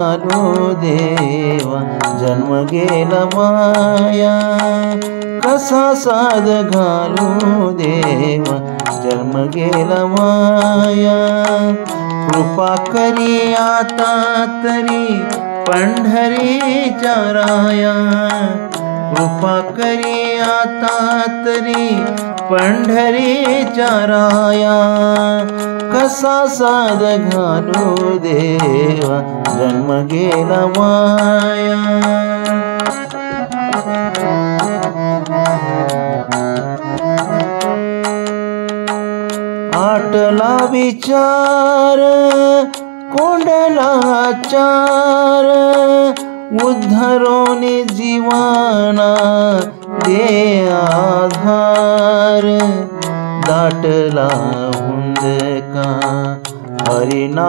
घालू देवा जन्म गेला माया, कसा साध घालू देवा जन्म गेला माया। कृपा करी आता तरी पंढरीच्या राया, कृपा करी आता तरी पंढरीच्या राया, कसा साध घालू देवा जन्म गेला माया। आटला विचार कोंडला चार, उद्धरोनी जीवाना दे आधार। दाटला हुंदका हरिनामाचा,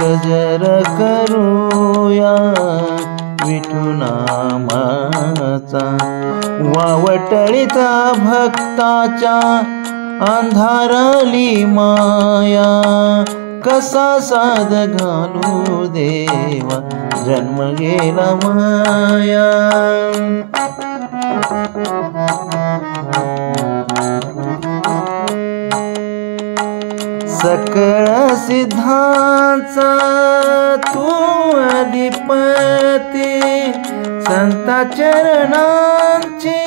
गजर करूया विठू नामाचा। वावटळीता भक्ताच्या अंधारली माया, कसा साध घालू देवा जन्म गेला माया। सकळ सिद्धांचा तू अधिपती, संत चरणांची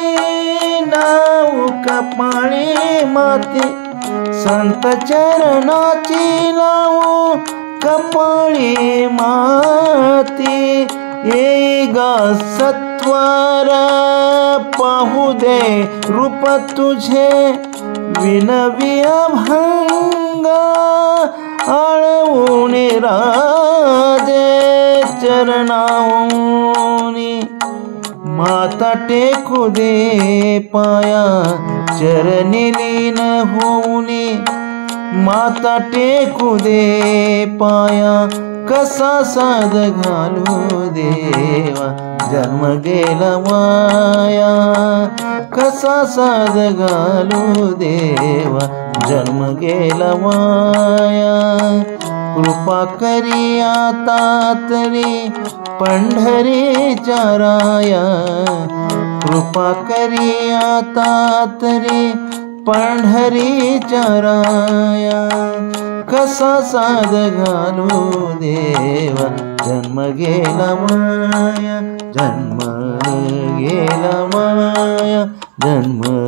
नाव कपाळी माती, संत चरणाची नाव कपाळी माती। येई गा सत्वार पाहू दे रूप तुझे, विनवी अभंग आळवून राजे चरणावनी। माता टेकू दे पाया चरणी लीन होऊनी, माता टेकू दे पाया कसा साध घालू देवा जन्म गेला माया, कसा साध घालू देवा जन्म गेला माया। कृपा करी आता तरी पंढरीच्या राया, कृपा करी आता तरी पंढरीच्या राया, कसा साध घालू देवा जन्म गेला माया, जन्म गेला माया, जन्म